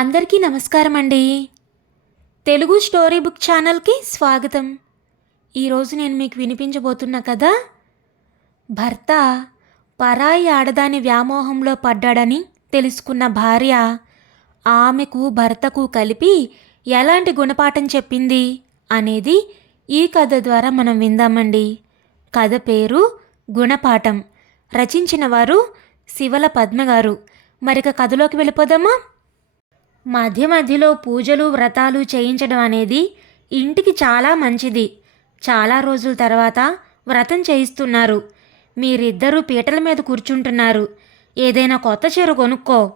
అందరికీ నమస్కారం అండి తెలుగు స్టోరీ బుక్ ఛానల్కి స్వాగతం. ఈరోజు నేను మీకు వినిపించబోతున్న కథ భర్త పరాయి ఆడదాని వ్యామోహంలో పడ్డాడని తెలుసుకున్న భార్య ఆమెకు భర్తకు కలిపి ఎలాంటి గుణపాఠం చెప్పింది అనేది ఈ కథ ద్వారా మనం విందామండి. కథ పేరు గుణపాఠం. రచించిన వారు శివల పద్మ గారు మరిక కథలోకి వెళ్ళిపోదామా? మధ్య మధ్యలో పూజలు వ్రతాలు చేయించడం అనేది ఇంటికి చాలా మంచిది. చాలా రోజుల తర్వాత వ్రతం చేయిస్తున్నారు. మీరిద్దరూ పీటల మీద కూర్చుంటున్నారు. ఏదైనా కొత్త చీర కొనుక్కో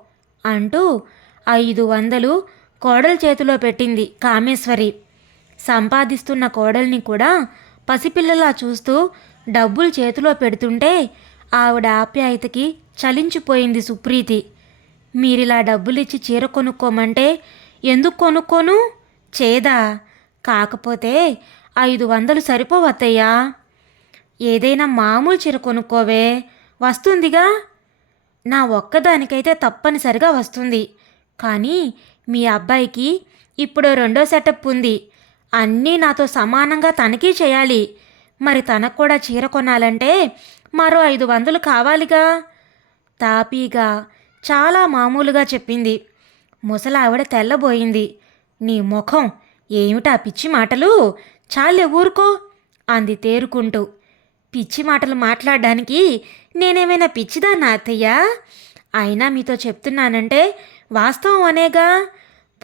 అంటూ ఐదు వందలు కోడల చేతిలో పెట్టింది కామేశ్వరి. సంపాదిస్తున్న కోడల్ని కూడా పసిపిల్లలా చూస్తూ డబ్బులు చేతిలో పెడుతుంటే ఆవిడ ఆప్యాయతకి చలించిపోయింది సుప్రీతి. మీరిలా డబ్బులిచ్చి చీర కొనుక్కోమంటే ఎందుకు కొనుక్కోను? చేదా? కాకపోతే ఐదు వందలు సరిపోవత్తయ్యా ఏదైనా మామూలు చీర కొనుక్కోవే. వస్తుందిగా? నా ఒక్కదానికైతే తప్పనిసరిగా వస్తుంది. కానీ మీ అబ్బాయికి ఇప్పుడు రెండో సెటప్ ఉంది. అన్నీ నాతో సమానంగా తనకీ చేయాలి. మరి తనకు కూడా చీర కొనాలంటే మరో ఐదు వందలు కావాలిగా? తాపీగా చాలా మామూలుగా చెప్పింది. ముసలావిడ తెల్లబోయింది. నీ ముఖం ఏమిటా పిచ్చి మాటలు? చాలే ఊరుకో అంది తేరుకుంటూ. పిచ్చి మాటలు మాట్లాడడానికి నేనేమైనా పిచ్చిదాన్నా అత్తయ్య? అయినా మీతో చెప్తున్నానంటే వాస్తవం అనేగా?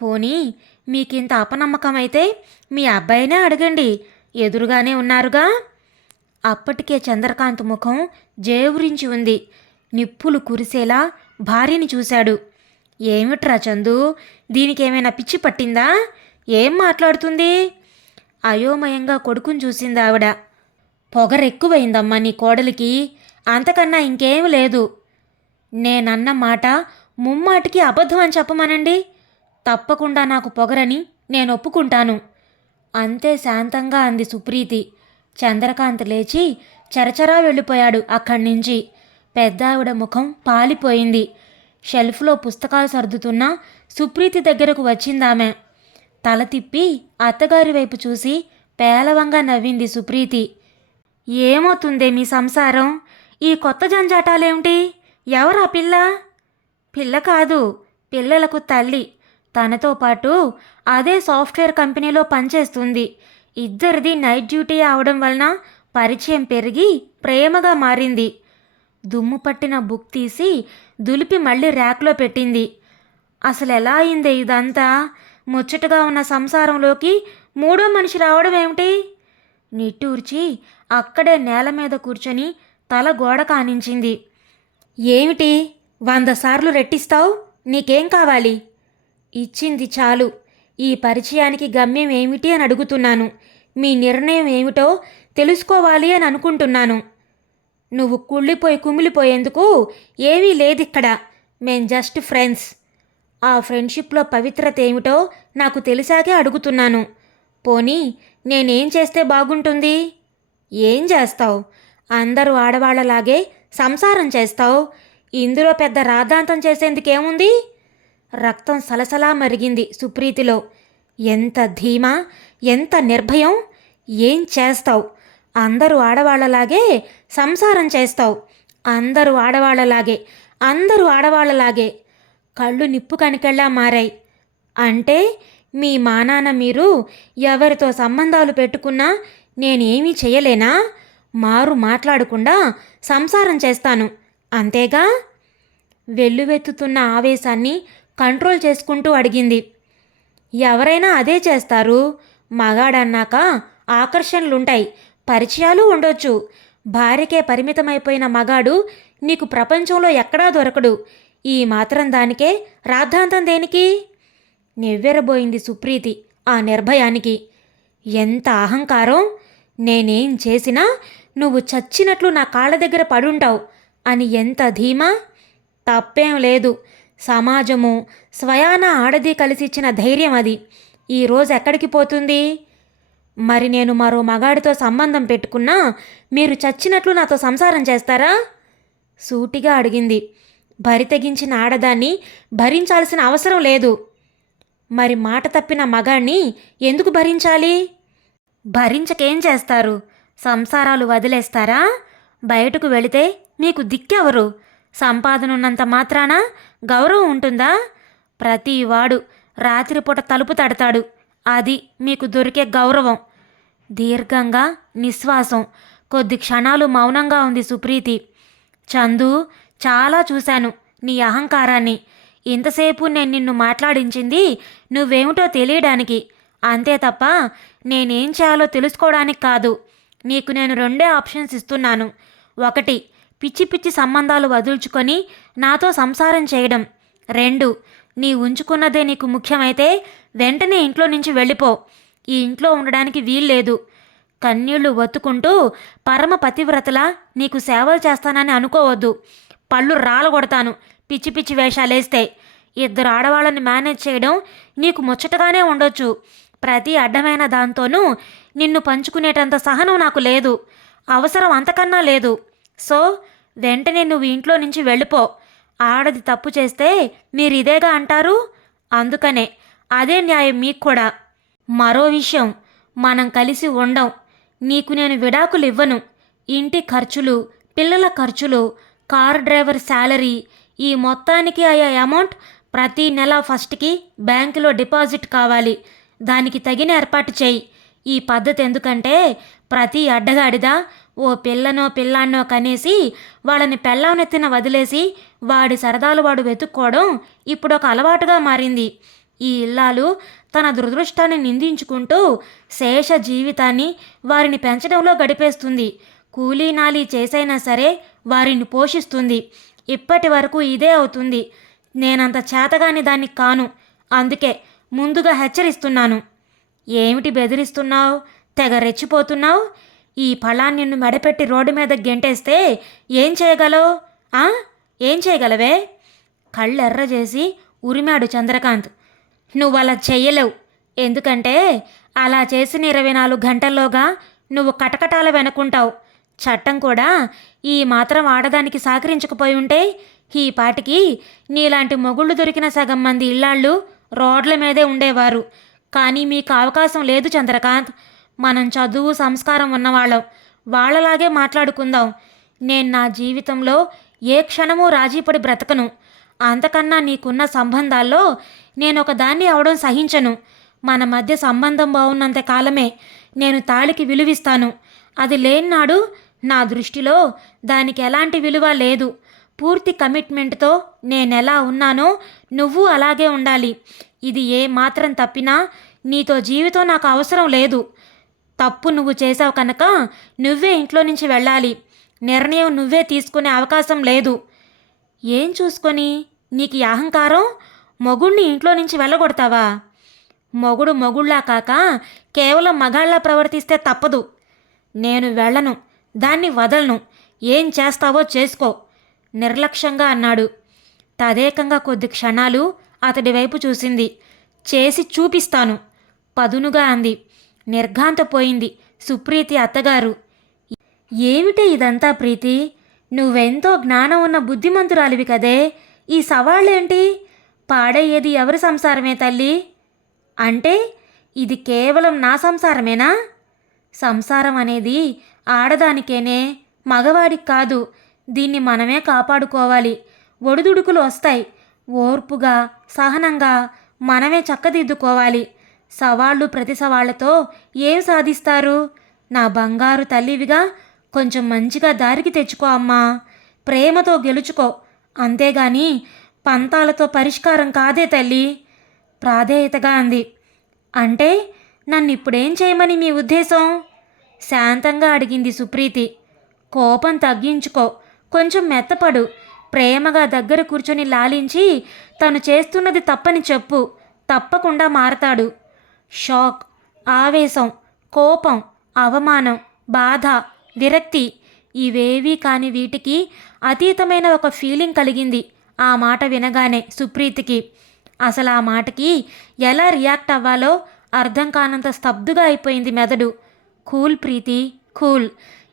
పోనీ మీకింత అపనమ్మకం అయితే మీ అబ్బాయినే అడగండి. ఎదురుగానే ఉన్నారుగా? అప్పటికే చంద్రకాంత్ ముఖం జేవురించి ఉంది. నిప్పులు కురిసేలా భార్యని చూశాడు. ఏమిట్రా చందు? దీనికి ఏమైనా పిచ్చి పట్టిందా? ఏం మాట్లాడుతుంది? అయోమయంగా కొడుకుని చూసింది ఆవిడ. పొగరెక్కువైందమ్మా నీ కోడలికి. అంతకన్నా ఇంకేం లేదు. నేనన్న మాట ముమ్మాటికి అబద్ధం అని చెప్పమనండి. తప్పకుండా నాకు పొగరని నేను ఒప్పుకుంటాను. అంతే శాంతంగా అంది సుప్రీతి. చంద్రకాంత్ లేచి చరచరా వెళ్ళిపోయాడు అక్కడి నుంచి పెద్ద ఆవిడ ముఖం పాలిపోయింది. షెల్ఫ్లో పుస్తకాలు సర్దుతున్న సుప్రీతి దగ్గరకు వచ్చిందామె. తల తిప్పి అత్తగారి వైపు చూసి పేలవంగా నవ్వింది సుప్రీతి. ఏమవుతుందే మీ సంసారం? ఈ కొత్త జంజాటాలేమిటి? ఎవరా పిల్ల? పిల్ల కాదు పిల్లలకు తల్లి. తనతో పాటు అదే సాఫ్ట్వేర్ కంపెనీలో పనిచేస్తుంది. ఇద్దరిది నైట్ డ్యూటీ అవడం వలన పరిచయం పెరిగి ప్రేమగా మారింది. దుమ్ము పట్టిన బుక్ తీసి దులిపి మళ్ళీ ర్యాక్లో పెట్టింది. అసలు ఎలా అయిందే ఇదంతా? ముచ్చటగా ఉన్న సంసారంలోకి మూడో మనిషి రావడం ఏమిటి? నిట్టూర్చి అక్కడే నేల మీద కూర్చొని తల గోడ కానించింది. ఏమిటి? వంద సార్లు రెట్టిస్తావు? నీకేం కావాలి? ఇచ్చింది చాలు. ఈ పరిచయానికి గమ్యం ఏమిటి అని అడుగుతున్నాను. మీ నిర్ణయం ఏమిటో తెలుసుకోవాలి అని అనుకుంటున్నాను. నువ్వు కుళ్ళిపోయి కుమిలిపోయేందుకు ఏమీ లేదిక్కడ. మేం జస్ట్ ఫ్రెండ్స్. ఆ ఫ్రెండ్షిప్లో పవిత్రత ఏమిటో నాకు తెలిసాకే అడుగుతున్నాను. పోనీ నేనేం చేస్తే బాగుంటుంది? ఏం చేస్తావు? అందరూ ఆడవాళ్ళలాగే సంసారం చేస్తావు? ఇందులో పెద్ద రాద్ధాంతం చేసేందుకేముంది? రక్తం సలసలా మరిగింది సుప్రీతిలో. ఎంత ధీమా ఎంత నిర్భయం? ఏం చేస్తావు? అందరూ ఆడవాళ్ళలాగే సంసారం చేస్తావు. అందరూ ఆడవాళ్ళలాగే అందరూ ఆడవాళ్ళలాగే కళ్ళు నిప్పు కనికెళ్ళా మారాయి. అంటే మీ మానాన మీరు ఎవరితో సంబంధాలు పెట్టుకున్నా నేనేమీ చేయలేనా? మారు మాట్లాడకుండా సంసారం చేస్తాను. అంతేగా? వెల్లువెత్తుతున్న ఆవేశాన్ని కంట్రోల్ చేసుకుంటూ అడిగింది. ఎవరైనా అదే చేస్తారు. మగాడన్నాక ఆకర్షణలుంటాయి. పరిచయాలు ఉండొచ్చు. భార్యకే పరిమితమైపోయిన మగాడు నీకు ప్రపంచంలో ఎక్కడా దొరకడు. ఈ మాత్రం దానికే రాద్ధాంతం దేనికి? నివ్వెరబోయింది సుప్రీతి ఆ నిర్భయానికి. ఎంత అహంకారం? నేనేం చేసినా నువ్వు చచ్చినట్లు నా కాళ్ళ దగ్గర పడుంటావు అని ఎంత ధీమా? తప్పేం లేదు. సమాజము స్వయాన ఆడది కలిసిచ్చిన ధైర్యం అది. ఈరోజు ఎక్కడికి పోతుంది? మరి నేను మరో మగాడితో సంబంధం పెట్టుకున్నా మీరు చచ్చినట్లు నాతో సంసారం చేస్తారా? సూటిగా అడిగింది. భరి తెగించిన ఆడదాన్ని భరించాల్సిన అవసరం లేదు. మరి మాట తప్పిన మగాణ్ణి ఎందుకు భరించాలి? భరించకేం చేస్తారు? సంసారాలు వదిలేస్తారా? బయటకు వెళితే మీకు దిక్కెవరు? సంపాదన ఉన్నంత మాత్రాన? గౌరవం ఉంటుందా? ప్రతివాడు రాత్రిపూట తలుపు తడతాడు. అది మీకు దొరికే గౌరవం దీర్ఘంగా నిశ్వాసం. కొద్ది క్షణాలు మౌనంగా ఉంది సుప్రీతి. చందు చాలా చూశాను నీ అహంకారాన్ని. ఇంతసేపు నేను నిన్ను మాట్లాడించింది నువ్వేమిటో తెలియడానికి. అంతే తప్ప నేనేం చేయాలో తెలుసుకోవడానికి కాదు. నీకు నేను రెండే ఆప్షన్స్ ఇస్తున్నాను. ఒకటి పిచ్చి పిచ్చి సంబంధాలు వదుల్చుకొని నాతో సంసారం చేయడం. రెండు నీ ఉంచుకున్నదే నీకు ముఖ్యమైతే వెంటనే ఇంట్లో నుంచి వెళ్ళిపో. ఈ ఇంట్లో ఉండడానికి వీల్లేదు. కన్నీళ్ళు ఒత్తుకుంటూ పరమ పతివ్రతలా నీకు సేవలు చేస్తానని అనుకోవద్దు. పళ్ళు రాలగొడతాను. పిచ్చి పిచ్చి వేషాలేస్తే. ఇద్దరు ఆడవాళ్ళని మేనేజ్ చేయడం నీకు ముచ్చటగానే ఉండొచ్చు. ప్రతి అడ్డమైన దాంతోనూ నిన్ను పంచుకునేటంత సహనం నాకు లేదు. అవసరం అంతకన్నా లేదు. సో వెంటనే నువ్వు ఇంట్లో నుంచి వెళ్ళిపో. ఆడది తప్పు చేస్తే మీరు ఇదేగా అంటారు? అందుకనే. అదే న్యాయం మీకు కూడా మరో విషయం మనం కలిసి ఉండం. నీకు నేను విడాకులు ఇవ్వను. ఇంటి ఖర్చులు పిల్లల ఖర్చులు కార్ డ్రైవర్ శాలరీ ఈ మొత్తానికి అయ్యే అమౌంట్ ప్రతి నెల ఫస్ట్కి బ్యాంకులో డిపాజిట్ కావాలి. దానికి తగిన ఏర్పాటు చేయి. ఈ పద్ధతి ఎందుకంటే ప్రతి అడ్డగాడిదా ఓ పిల్లనో పిల్లాన్నో కనేసి వాళ్ళని పెళ్ళానెత్తిన వదిలేసి వాడి సరదాలు వాడు వెతుక్కోవడం ఇప్పుడు ఒక అలవాటుగా మారింది. ఈ ఇల్లాలు తన దురదృష్టాన్ని నిందించుకుంటూ శేష జీవితాన్ని వారిని పెంచడంలో గడిపేస్తుంది. కూలీనాలి చేసైనా సరే వారిని పోషిస్తుంది. ఇప్పటి వరకు ఇదే అవుతుంది. నేనంత చేతగాని దాన్ని కాను. అందుకే ముందుగా హెచ్చరిస్తున్నాను. ఏమిటి బెదిరిస్తున్నావు? తెగ రెచ్చిపోతున్నావు? ఈ ఫలాన్ని నిన్ను మెడపెట్టి రోడ్డు మీద గెంటేస్తే ఏం చేయగలవు? ఏం చేయగలవే? కళ్ళెర్ర చేసి ఉరిమాడు చంద్రకాంత్. నువ్వు అలా చెయ్యలేవు. ఎందుకంటే అలా చేసిన ఇరవై నాలుగు గంటల్లోగా నువ్వు కటకటాల వెనుకుంటావు. చట్టం కూడా ఈ మాత్రం ఆడదానికి సహకరించకపోయి ఉంటే ఈ పాటికి నీలాంటి మొగుళ్ళు దొరికిన సగం మంది ఇళ్ళాళ్ళు రోడ్ల మీదే ఉండేవారు. కానీ మీకు అవకాశం లేదు చంద్రకాంత్. మనం చదువు సంస్కారం ఉన్నవాళ్ళం. వాళ్ళలాగే మాట్లాడుకుందాం. నేను నా జీవితంలో ఏ క్షణమూ రాజీపడి బ్రతకను. అంతకన్నా నీకున్న సంబంధాల్లో నేను ఒక దాన్ని అవడం సహించను. మన మధ్య సంబంధం బాగున్నంత కాలమే నేను తాళికి విలువిస్తాను. అది లేనినాడు నా దృష్టిలో దానికి ఎలాంటి విలువ లేదు. పూర్తి కమిట్మెంట్తో నేనెలా ఉన్నానో నువ్వు అలాగే ఉండాలి. ఇది ఏ మాత్రం తప్పినా నీతో జీవితం నాకు అవసరం లేదు. తప్పు నువ్వు చేసావు కనుక నువ్వే ఇంట్లో నుంచి వెళ్ళాలి. నిర్ణయం నువ్వే తీసుకునే అవకాశం లేదు. ఏం చూసుకొని? నీకు అహంకారం? మొగుణ్ణి ఇంట్లో నుంచి వెళ్ళగొడతావా? మొగుడు మొగుళ్ళా కాక కేవలం మగాళ్ళ ప్రవర్తిస్తే తప్పదు. నేను వెళ్ళను దాన్ని వదలను. ఏం చేస్తావో చేసుకో నిర్లక్ష్యంగా అన్నాడు. తదేకంగా కొద్ది క్షణాలు అతడి వైపు చూసింది. చేసి చూపిస్తాను పదునుగా అంది. నిర్ఘాంతపోయింది సుప్రీతి అత్తగారు. ఏమిటే ఇదంతా ప్రీతి? నువ్వెంతో జ్ఞానం ఉన్న బుద్ధిమంతురాలివి కదే. ఈ సవాళ్ళేంటి? పాడయ్యేది ఎవరి సంసారమే తల్లి? అంటే ఇది కేవలం నా సంసారమేనా? సంసారం అనేది ఆడదానికేనే మగవాడికి కాదు. దీన్ని మనమే కాపాడుకోవాలి. ఒడిదుడుకులు వస్తాయి. ఓర్పుగా సహనంగా మనమే చక్కదిద్దుకోవాలి. సవాళ్ళు ప్రతి సవాళ్ళతో ఏం సాధిస్తారు? నా బంగారు తల్లివిగా కొంచెం మంచిగా దారికి తెచ్చుకో అమ్మా. ప్రేమతో గెలుచుకో. అంతేగాని పంతాలతో పరిష్కారం కాదే తల్లి. ప్రాధేయతగా అంది. అంటే నన్ను ఇప్పుడేం చేయమని మీ ఉద్దేశం? శాంతంగా అడిగింది సుప్రీతి. కోపం తగ్గించుకో. కొంచెం మెత్తపడు. ప్రేమగా దగ్గర కూర్చొని లాలించి తను చేస్తున్నది తప్పని చెప్పు. తప్పకుండా మారతాడు. షాక్ ఆవేశం కోపం అవమానం బాధ విరక్తి ఇవేవీ కాని వీటికి అతీతమైన ఒక ఫీలింగ్ కలిగింది. ఆ మాట వినగానే సుప్రీతికి అసలు ఆ మాటకి ఎలా రియాక్ట్ అవ్వాలో అర్థం కానంత స్తబ్దుగా అయిపోయింది మెదడు. Cool Preethi cool.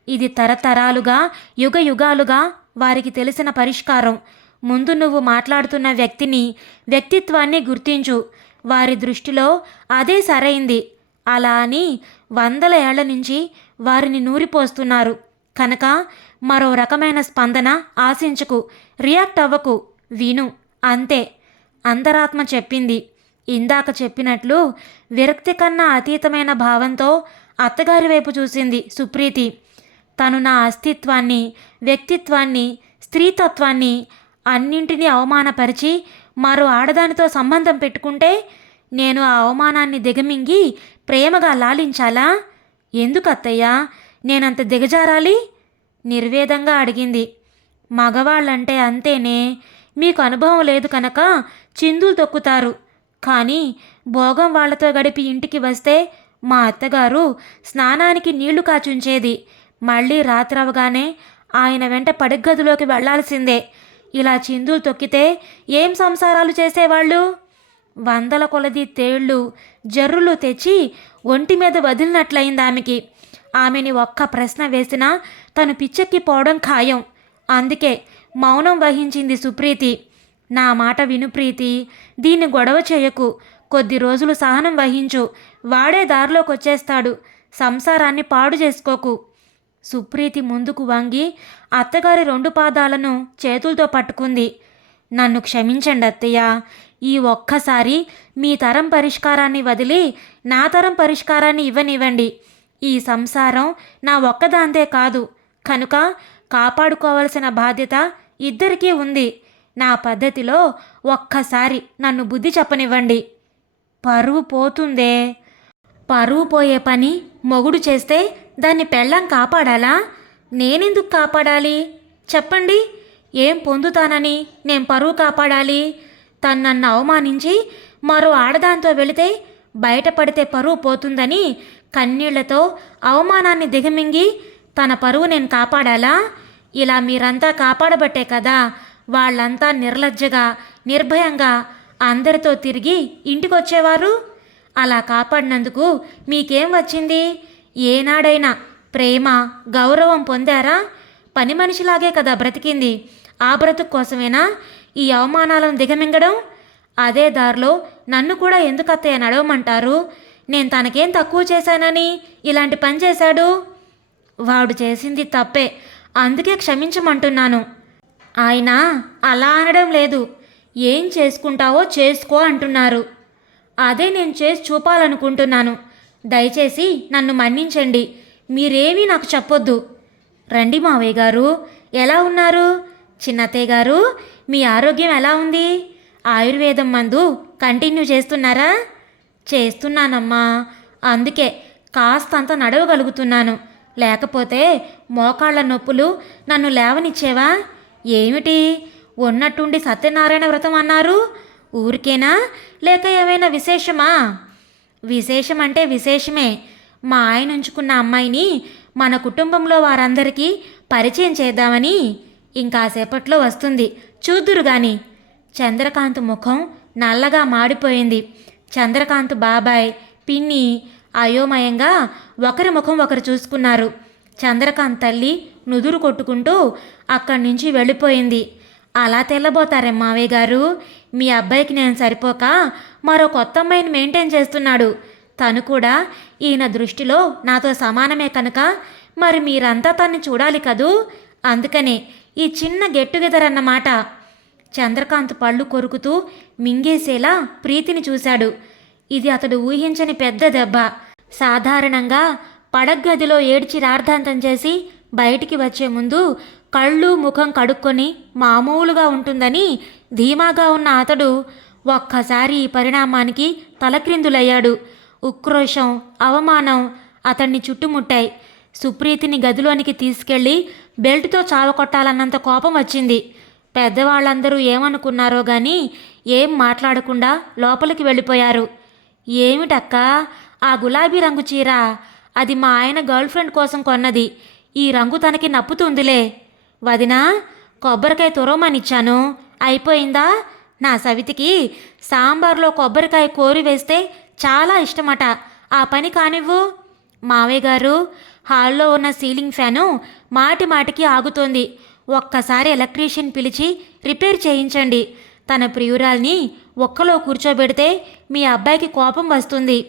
ఇది తరతరాలుగా యుగ యుగాలుగా వారికి తెలిసిన పరిష్కారం. ముందు నువ్వు మాట్లాడుతున్న వ్యక్తిని వ్యక్తిత్వాన్ని గుర్తించు. వారి దృష్టిలో అదే సరైంది. అలా అని వందల ఏళ్ళ నుంచి వారిని నూరిపోస్తున్నారు. కనుక మరో రకమైన స్పందన ఆశించకు రియాక్ట్ అవ్వకు. విను అంతే. అంతరాత్మ చెప్పింది. ఇందాక చెప్పినట్లు విరక్తి కన్నా అతీతమైన భావంతో అత్తగారి వైపు చూసింది సుప్రీతి. తను నా అస్తిత్వాన్ని వ్యక్తిత్వాన్ని స్త్రీతత్వాన్ని అన్నింటినీ అవమానపరిచి మరో ఆడదానితో సంబంధం పెట్టుకుంటే నేను ఆ అవమానాన్ని దిగమింగి ప్రేమగా లాలించాలా? ఎందుకు అత్తయ్యా? నేనంత దిగజారాలి? నిర్వేదంగా అడిగింది. మగవాళ్ళంటే అంతేనే. మీకు అనుభవం లేదు కనుక చిందులు తొక్కుతారు. కానీ భోగం వాళ్ళతో గడిపి ఇంటికి వస్తే మా అత్తగారు స్నానానికి నీళ్ళు కాచుంచేది. మళ్ళీ రాత్రవగానే ఆయన వెంట పడిగదిలోకి వెళ్ళాల్సిందే. ఇలా చిందులు తొక్కితే ఏం సంసారాలు చేసేవాళ్ళు? వందల కొలది తేళ్ళు జర్రులు తెచ్చి ఒంటి మీద వదిలినట్లయింది ఆమెకి. ఆమెని ఒక్క ప్రశ్న వేసినా తను పిచ్చెక్కిపోవడం ఖాయం. అందుకే మౌనం వహించింది సుప్రీతి. నా మాట విను ప్రీతి. దీన్ని గొడవ చేయకు. కొద్ది రోజులు సహనం వహించు. వాడే దారిలోకి వచ్చేస్తాడు సంసారాన్ని పాడు చేసుకోకు. సుప్రీతి ముందుకు వంగి అత్తగారి రెండు పాదాలను చేతులతో పట్టుకుంది. నన్ను క్షమించండి అత్తయ్య. ఈ ఒక్కసారి మీ తరం పరిష్కారాన్ని వదిలి నా తరం పరిష్కారాన్ని ఇవ్వనివ్వండి. ఈ సంసారం నా ఒక్కదాంతే కాదు. కనుక కాపాడుకోవలసిన బాధ్యత ఇద్దరికీ ఉంది. నా పద్ధతిలో ఒక్కసారి నన్ను బుద్ధి చెప్పనివ్వండి. పరువు పోతుందే. పరువు పోయే పని మొగుడు చేస్తే దాన్ని పెళ్ళం కాపాడాలా? నేనెందుకు కాపాడాలి? చెప్పండి. ఏం పొందుతానని నేను పరువు కాపాడాలి? తను నన్ను అవమానించి మరో ఆడదాంతో వెళితే బయటపడితే పరువు పోతుందని కన్నీళ్ళతో అవమానాన్ని దిగమింగి తన పరువు నేను కాపాడాలా? ఇలా మీరంతా కాపాడబట్టే కదా వాళ్ళంతా నిర్లజ్జగా నిర్భయంగా అందరితో తిరిగి ఇంటికొచ్చేవారు? అలా కాపాడినందుకు మీకేం వచ్చింది? ఏనాడైనా ప్రేమ గౌరవం పొందారా? పని మనిషిలాగే కదా బ్రతికింది. ఆ బ్రతుకు కోసమేనా ఈ అవమానాలను దిగమింగడం? అదే దారిలో నన్ను కూడా ఎందుకు అత్తయ్య నడవమంటారు నేను తనకేం తక్కువ చేశానని ఇలాంటి పని చేశాడు? వాడు చేసింది తప్పే. అందుకే క్షమించమంటున్నాను. ఆయన అలా అనడం లేదు. ఏం చేసుకుంటావో చేసుకో అంటున్నారు. అదే నేను చేసి చూపాలనుకుంటున్నాను. దయచేసి నన్ను మన్నించండి. మీరేమీ నాకు చెప్పొద్దు. రండి మావయ్య గారు. ఎలా ఉన్నారు? చిన్నత్తయ్య గారు మీ ఆరోగ్యం ఎలా ఉంది? ఆయుర్వేదం మందు కంటిన్యూ చేస్తున్నారా? చేస్తున్నానమ్మా. అందుకే కాస్తంత నడవగలుగుతున్నాను. లేకపోతే మోకాళ్ళ నొప్పులు నన్ను లేవనిచ్చేవా? ఏమిటి? ఉన్నట్టుండి సత్యనారాయణ వ్రతం అన్నారు? ఊరికేనా? లేక ఏమైనా విశేషమా? విశేషం అంటే విశేషమే. మా ఆయన ఉంచుకున్న అమ్మాయిని మన కుటుంబంలో వారందరికీ పరిచయం చేద్దామని ఇంకాసేపట్లో వస్తుంది. చూద్దురు గాని. చంద్రకాంత్ ముఖం నల్లగా మాడిపోయింది. చంద్రకాంత్ బాబాయ్ పిన్ని అయోమయంగా ఒకరి ముఖం ఒకరు చూసుకున్నారు. చంద్రకాంత్ తల్లి నుదురు కొట్టుకుంటూ అక్కడి నుంచి వెళ్ళిపోయింది. అలా తెల్లబోతారే మావయ్య గారు. మీ అబ్బాయికి నేను సరిపోక మరో కొత్త అమ్మాయిని మెయింటైన్ చేస్తున్నాడు. తను కూడా ఈయన దృష్టిలో నాతో సమానమే కనుక. మరి మీరంతా తన్ని చూడాలి కదూ? అందుకనే ఈ చిన్న గెట్ టుగెదర్ అన్నమాట. చంద్రకాంత్ పళ్ళు కొరుకుతూ మింగేసేలా ప్రీతిని చూశాడు. ఇది అతడు ఊహించని పెద్ద దెబ్బ. సాధారణంగా పడగ్గదిలో ఏడ్చి రార్థాంతం చేసి బయటికి వచ్చే ముందు కళ్ళు ముఖం కడుక్కొని మామూలుగా ఉంటుందని ధీమాగా ఉన్న అతడు ఒక్కసారి ఈ పరిణామానికి తలక్రిందులయ్యాడు. ఉక్రోషం అవమానం అతన్ని చుట్టుముట్టాయి. సుప్రీతిని గదిలోనికి తీసుకెళ్ళి బెల్ట్తో చావకొట్టాలన్నంత కోపం వచ్చింది. పెద్దవాళ్ళందరూ ఏమనుకున్నారో గాని ఏం మాట్లాడకుండా లోపలికి వెళ్ళిపోయారు. ఏమిటక్క? ఆ గులాబీ రంగు చీర అది మా ఆయన గర్ల్ ఫ్రెండ్ కోసం కొన్నది. ఈ రంగు తనకి నప్పుతుందిలే. వదినా కొబ్బరికాయ తురవమనిచ్చాను. అయిపోయిందా? నా సవితికి సాంబార్లో కొబ్బరికాయ కోరి వేస్తే చాలా ఇష్టమట. ఆ పని కానివ్వు. మావయ్య గారు హాల్లో ఉన్న సీలింగ్ ఫ్యాను మాటి మాటికి ఆగుతోంది. ఒక్కసారి ఎలక్ట్రీషియన్ పిలిచి రిపేర్ చేయించండి. తన ప్రియురాల్ని ఒక్కలో కూర్చోబెడితే మీ అబ్బాయికి కోపం వస్తుంది.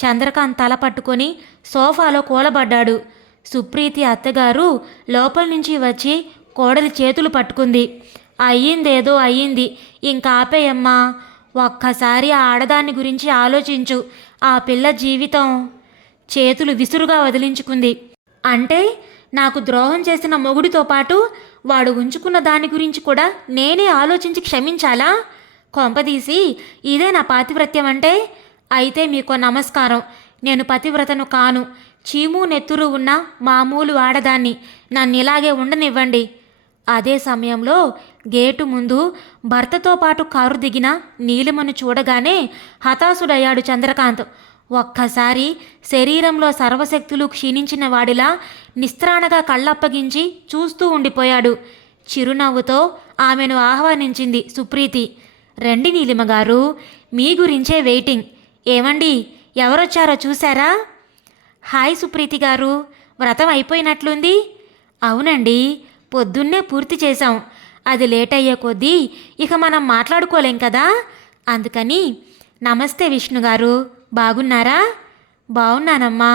చంద్రకాంత్ తల పట్టుకొని సోఫాలో కూలబడ్డాడు. సుప్రీతి అత్తగారు లోపల నుంచి వచ్చి కోడలి చేతులు పట్టుకుంది. అయ్యిందేదో అయ్యింది. ఇంకా ఆపేయమ్మా ఒక్కసారి ఆ ఆడదాన్ని గురించి ఆలోచించు. ఆ పిల్ల జీవితం చేతులు విసురుగా వదిలించుకుంది. అంటే నాకు ద్రోహం చేసిన మొగుడితో పాటు వాడు ఉంచుకున్న దాని గురించి కూడా నేనే ఆలోచించి క్షమించాలా? కొంపదీసి ఇదే నా పాతివ్రత్యం అంటే అయితే మీకు నమస్కారం. నేను పతివ్రతను కాను. చీము నెత్తురు ఉన్న మామూలు ఆడదాన్ని నన్ను ఇలాగే ఉండనివ్వండి. అదే సమయంలో గేటు ముందు భర్తతో పాటు కారు దిగిన నీలిమను చూడగానే హతాశుడయ్యాడు చంద్రకాంత్. ఒక్కసారి శరీరంలో సర్వశక్తులు క్షీణించిన వాడిలా నిస్త్రాణగా కళ్ళప్పగించి చూస్తూ ఉండిపోయాడు. చిరునవ్వుతో ఆమెను ఆహ్వానించింది సుప్రీతి. రండి నీలిమ గారు మీ గురించే వెయిటింగ్. ఏమండి ఎవరొచ్చారో చూసారా హాయ్ సుప్రీతి గారు వ్రతం అయిపోయినట్లుంది? అవునండి పొద్దున్నే పూర్తి చేశాం. అది లేట్ అయ్యే కొద్దీ ఇక మనం మాట్లాడుకోలేం కదా? అందుకని నమస్తే విష్ణు గారు బాగున్నారా? బాగున్నానమ్మా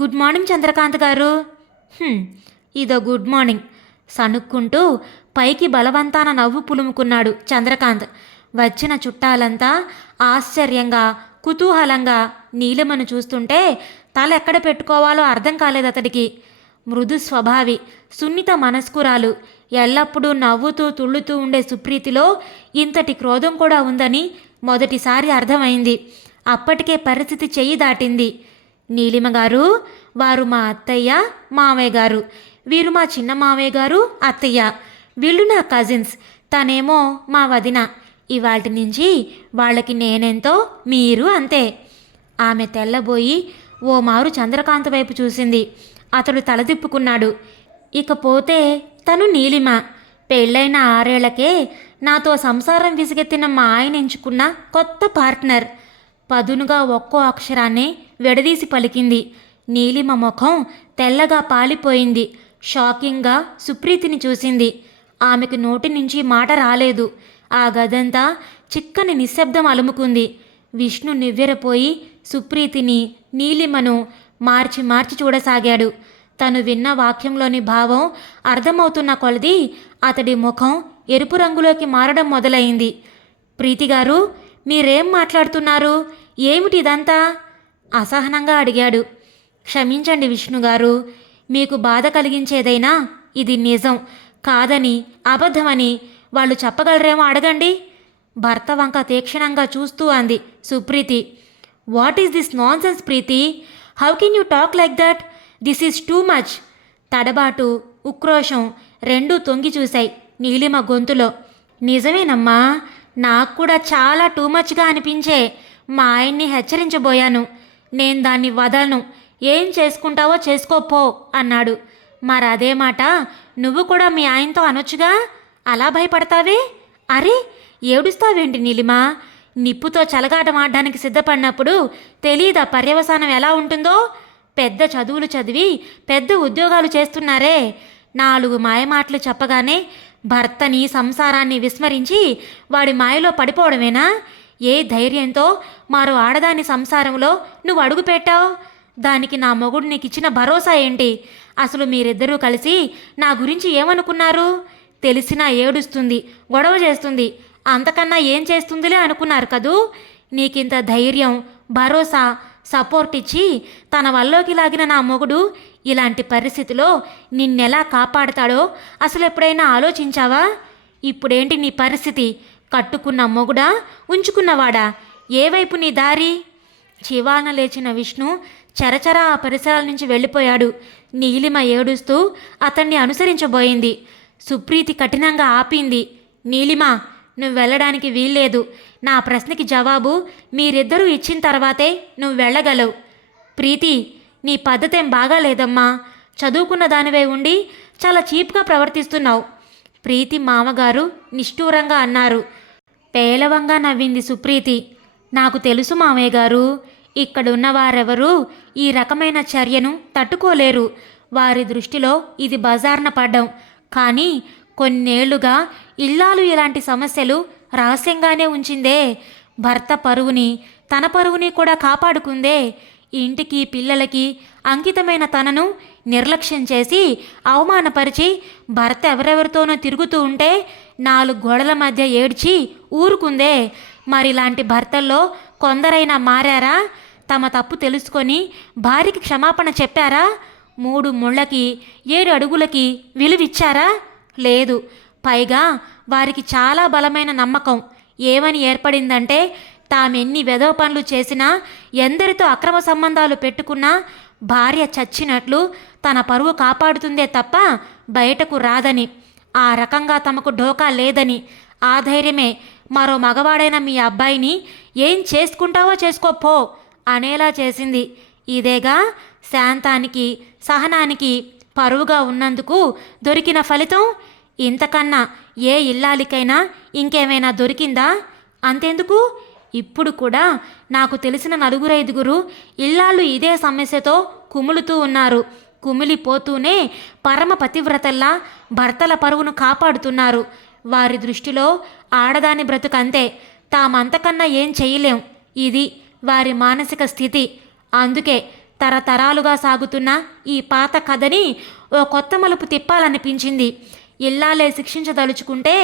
గుడ్ మార్నింగ్ చంద్రకాంత్ గారు. ఇదో గుడ్ మార్నింగ్. సనుక్కుంటూ పైకి బలవంతాన నవ్వు పులుముకున్నాడు చంద్రకాంత్. వచ్చిన చుట్టాలంతా ఆశ్చర్యంగా కుతూహలంగా నీలిమను చూస్తుంటే తల ఎక్కడ పెట్టుకోవాలో అర్థం కాలేదు అతడికి. మృదు స్వభావి సున్నిత మనస్కురాలు ఎల్లప్పుడూ నవ్వుతూ తుళ్ళుతూ ఉండే సుప్రీతిలో ఇంతటి క్రోధం కూడా ఉందని మొదటిసారి అర్థమైంది. అప్పటికే పరిస్థితి చెయ్యి దాటింది. నీలిమ గారు వారు మా అత్తయ్య మామయ్య గారు వీరు మా చిన్న మామయ్య గారు అత్తయ్య. వీళ్ళు నా కజిన్స్. తనేమో మా వదిన. ఇవాటి నుంచి వాళ్ళకి నేనెంతో మీరు అంతే. ఆమె తెల్లబోయి ఓ మారు చంద్రకాంత్ వైపు చూసింది. అతడు తలదిప్పుకున్నాడు ఇకపోతే తను నీలిమ. పెళ్ళైన ఆరేళ్ళకే నాతో సంసారం విసిగెత్తిన మా ఆయన ఎంచుకున్న కొత్త పార్ట్నర్. పదునుగా ఒక్కో అక్షరాన్ని విడదీసి పలికింది. నీలిమ ముఖం తెల్లగా పాలిపోయింది. షాకింగ్గా సుప్రీతిని చూసింది. ఆమెకు నోటి నుంచి మాట రాలేదు. ఆ గదంతా చిక్కని నిశ్శబ్దం అలుముకుంది. విష్ణు నివ్వెరపోయి సుప్రీతిని నీలిమను మార్చి మార్చి చూడసాగాడు. తను విన్న వాక్యంలోని భావం అర్థమవుతున్న కొలది అతడి ముఖం ఎరుపు రంగులోకి మారడం మొదలైంది. ప్రీతిగారు మీరేం మాట్లాడుతున్నారు? ఏమిటి ఇదంతా? అసహనంగా అడిగాడు. క్షమించండి విష్ణుగారు మీకు బాధ కలిగించేదైనా ఇది నిజం. కాదని అబద్ధమని వాళ్ళు చెప్పగలరేమో అడగండి. భర్త వంక తీక్షణంగా చూస్తూ అంది Supreethi what is this nonsense Preethi? How can you talk like that? This is too much. తడబాటు ఉక్రోషం రెండూ తొంగి చూశాయి నీలిమ గొంతులో. నిజమేనమ్మా నాకు కూడా చాలా టూ మచ్గా అనిపించే మా ఆయన్ని హెచ్చరించబోయాను. నేను దాన్ని వదలను. ఏం చేసుకుంటావో చేసుకోపో అన్నాడు. మరి అదే మాట? నువ్వు కూడా మీ ఆయనతో అనొచ్చుగా? అలా భయపడతావే? అరే ఏడుస్తావేంటి నీలిమా? నిప్పుతో చలగాటం ఆడడానికి సిద్ధపడినప్పుడు తెలీదా పర్యవసానం ఎలా ఉంటుందో? పెద్ద చదువులు చదివి పెద్ద ఉద్యోగాలు చేస్తున్నారే. నాలుగు మాయమాటలు చెప్పగానే భర్తని సంసారాన్ని విస్మరించి వాడి మాయలో పడిపోవడమేనా? ఏ ధైర్యంతో మరో ఆడదాని సంసారంలో నువ్వు అడుగుపెట్టావు దానికి నా మొగుడు నీకు ఇచ్చిన భరోసా ఏంటి? అసలు మీరిద్దరూ కలిసి నా గురించి ఏమనుకున్నారు? తెలిసినా ఏడుస్తుంది గొడవ చేస్తుంది. అంతకన్నా ఏం చేస్తుందిలే అనుకున్నారు కదూ? నీకింత ధైర్యం భరోసా సపోర్ట్ ఇచ్చి తన వల్లోకి లాగిన నా మొగుడు ఇలాంటి పరిస్థితిలో నిన్నెలా కాపాడతాడో అసలు ఎప్పుడైనా ఆలోచించావా? ఇప్పుడేంటి నీ పరిస్థితి? కట్టుకున్న మొగుడా ఉంచుకున్నవాడా? ఏ వైపు నీ దారి? చివాన లేచిన విష్ణు చరచరా ఆ పరిసరాల నుంచి వెళ్ళిపోయాడు. నీలిమ ఏడుస్తూ అతన్ని అనుసరించబోయింది. సుప్రీతి కఠినంగా ఆపింది. నీలిమా నువ్వు వెళ్ళడానికి వీల్లేదు. నా ప్రశ్నకి జవాబు మీరిద్దరూ ఇచ్చిన తర్వాతే నువ్వు వెళ్ళగలవు. ప్రీతి నీ పద్ధతేం బాగాలేదమ్మా చదువుకున్న దానివే ఉండి చాలా చీప్గా ప్రవర్తిస్తున్నావు. ప్రీతి మామగారు నిష్ఠూరంగా అన్నారు. పేలవంగా నవ్వింది సుప్రీతి. నాకు తెలుసు మామయ్య గారు ఇక్కడున్న వారెవరూ ఈ రకమైన చర్యను తట్టుకోలేరు. వారి దృష్టిలో ఇది బజార్న పడ్డం. కానీ కొన్నేళ్ళుగా ఇల్లాలు ఇలాంటి సమస్యలు రహస్యంగానే ఉంచిందే. భర్త పరువుని తన పరువుని కూడా కాపాడుకుందే. ఇంటికి పిల్లలకి అంకితమైన తనను నిర్లక్ష్యం చేసి అవమానపరిచి భర్త ఎవరెవరితోనో తిరుగుతూ ఉంటే నాలుగు గోడల మధ్య ఏడ్చి ఊరుకుందే. మరిలాంటి భర్తల్లో కొందరైనా మారారా? తమ తప్పు తెలుసుకొని భార్యకి క్షమాపణ చెప్పారా? మూడు ముళ్ళకి ఏడు అడుగులకి విలువిచ్చారా? లేదు. పైగా వారికి చాలా బలమైన నమ్మకం. ఏమని ఏర్పడిందంటే తామెన్ని వెధవ పనులు చేసినా ఎందరితో అక్రమ సంబంధాలు పెట్టుకున్నా భార్య చచ్చినట్లు తన పరువు కాపాడుతుందే తప్ప బయటకు రాదని. ఆ రకంగా తమకు ఢోకా లేదని. ఆ ధైర్యమే మరో మగవాడైన మీ అబ్బాయిని ఏం చేసుకుంటావో చేసుకోపో అనేలా చేసింది. ఇదేగా శాంతానికి సహనానికి పరువుగా ఉన్నందుకు దొరికిన ఫలితం ఇంతకన్నా ఏ ఇల్లాలికైనా ఇంకేమైనా దొరికిందా? అంతెందుకు? ఇప్పుడు కూడా నాకు తెలిసిన నలుగురైదుగురు ఇల్లాళ్ళు ఇదే సమస్యతో కుములుతూ ఉన్నారు. కుమిలిపోతూనే పరమ పతివ్రతల్లా భర్తల పరువును కాపాడుతున్నారు. వారి దృష్టిలో ఆడదాని బ్రతుకంతే. తామంతకన్నా ఏం చేయలేం. ఇది వారి మానసిక స్థితి. అందుకే తరతరాలుగా సాగుతున్న ఈ పాత కథని ఓ కొత్త మలుపు తిప్పాలనిపించింది. ఇల్లాలే శిక్షించదలుచుకుంటే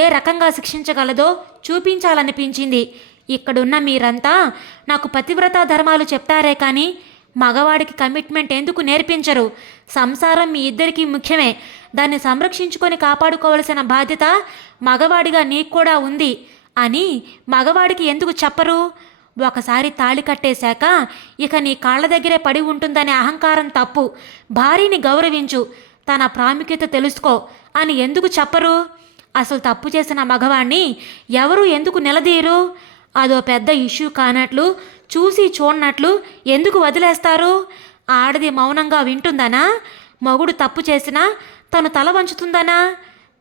ఏ రకంగా శిక్షించగలదో చూపించాలనిపించింది. ఇక్కడున్న మీరంతా నాకు పతివ్రతా ధర్మాలు చెప్తారే కానీ మగవాడికి కమిట్మెంట్ ఎందుకు నేర్పించరు? సంసారం మీ ఇద్దరికీ ముఖ్యమే. దాన్ని సంరక్షించుకొని కాపాడుకోవలసిన బాధ్యత మగవాడిగా నీకు కూడా ఉంది అని మగవాడికి ఎందుకు చెప్పరు? ఒకసారి తాళి కట్టేశాక ఇక నీ కాళ్ళ దగ్గరే పడి ఉంటుందనే అహంకారం తప్పు. భార్యని గౌరవించు. తన ప్రాముఖ్యత తెలుసుకో. అని ఎందుకు చెప్పరు? అసలు తప్పు చేసిన మగవాణ్ణి ఎవరు ఎందుకు నిలదీయరు? అదో పెద్ద ఇష్యూ కానట్లు చూసి చూడనట్లు ఎందుకు వదిలేస్తారు? ఆడది మౌనంగా వింటుందనా? మగుడు తప్పు చేసినా తను తల వంచుతుందనా?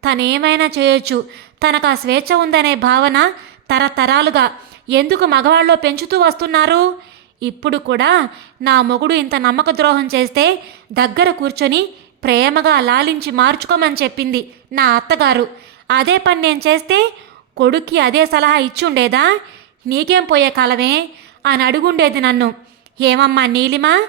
తనేమైనా చేయొచ్చు. తనకు ఆ స్వేచ్ఛ ఉందనే భావన తరతరాలుగా ఎందుకు మగవాళ్ళలో పెంచుతూ వస్తున్నారు? ఇప్పుడు కూడా నా మొగుడు ఇంత నమ్మక ద్రోహం చేస్తే దగ్గర కూర్చొని ప్రేమగా లాలించి మార్చుకోమని చెప్పింది నా అత్తగారు. అదే పని నేను చేస్తే కొడుక్కి అదే సలహా ఇచ్చుండేదా? నీకేం పోయే కాలమే? అని అడుగుండేది నన్ను. ఏమమ్మా నీలిమా?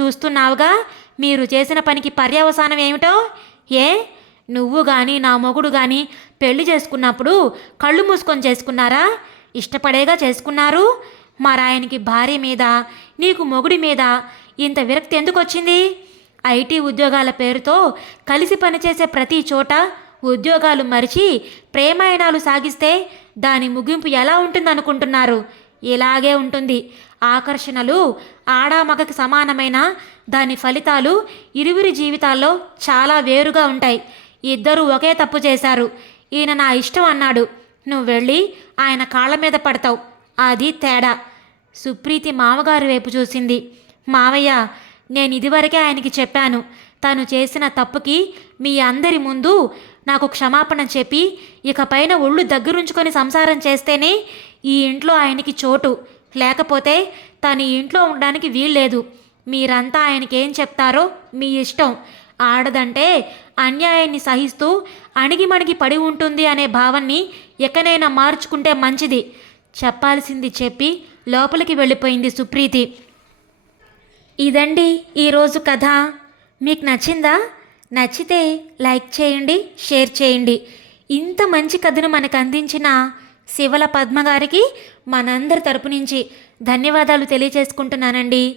చూస్తున్నావుగా? మీరు చేసిన పనికి పర్యవసానం ఏమిటో? ఏ? నువ్వు కానీ నా మొగుడు కానీ పెళ్ళి చేసుకున్నప్పుడు కళ్ళు మూసుకొని చేసుకున్నారా? ఇష్టపడేగా చేసుకున్నారు? మరాయనికి భార్య మీద నీకు మొగుడి మీద ఇంత విరక్తి ఎందుకు వచ్చింది ఐటీ ఉద్యోగాల పేరుతో కలిసి పనిచేసే ప్రతి చోట ఉద్యోగాలు మరిచి ప్రేమాయణాలు సాగిస్తే దాని ముగింపు ఎలా ఉంటుందనుకుంటున్నారు? ఇలాగే ఉంటుంది. ఆకర్షణలు ఆడామగకి సమానమైన దాని ఫలితాలు ఇరువురి జీవితాల్లో చాలా వేరుగా ఉంటాయి. ఇద్దరూ ఒకే తప్పు చేశారు. ఈయన నా ఇష్టం అన్నాడు. నువ్వు వెళ్ళి ఆయన కాళ్ళ మీద పడతావు. అది తేడా. సుప్రీతి మామగారి వైపు చూసింది. మావయ్య నేను ఇదివరకే ఆయనకి చెప్పాను. తను చేసిన తప్పుకి మీ అందరి ముందు నాకు క్షమాపణ చెప్పి ఇకపైన ఒళ్ళు దగ్గరుంచుకొని సంసారం చేస్తేనే ఈ ఇంట్లో ఆయనకి చోటు. లేకపోతే తను ఇంట్లో ఉండడానికి వీల్లేదు. మీరంతా ఆయనకి ఏం చెప్తారో మీ ఇష్టం. ఆడదంటే అన్యాయాన్ని సహిస్తూ అణిగి మణిగి పడి ఉంటుంది అనే భావాన్ని ఎక్కనైనా మార్చుకుంటే మంచిది చెప్పాల్సింది చెప్పి లోపలికి వెళ్ళిపోయింది సుప్రీతి. ఇదండి ఈరోజు కథ. మీకు నచ్చిందా? నచ్చితే లైక్ చేయండి షేర్ చేయండి. ఇంత మంచి కథను మనకు అందించిన శివల పద్మగారికి మనందరి తరపు నుంచి ధన్యవాదాలు తెలియజేసుకుంటున్నానండి.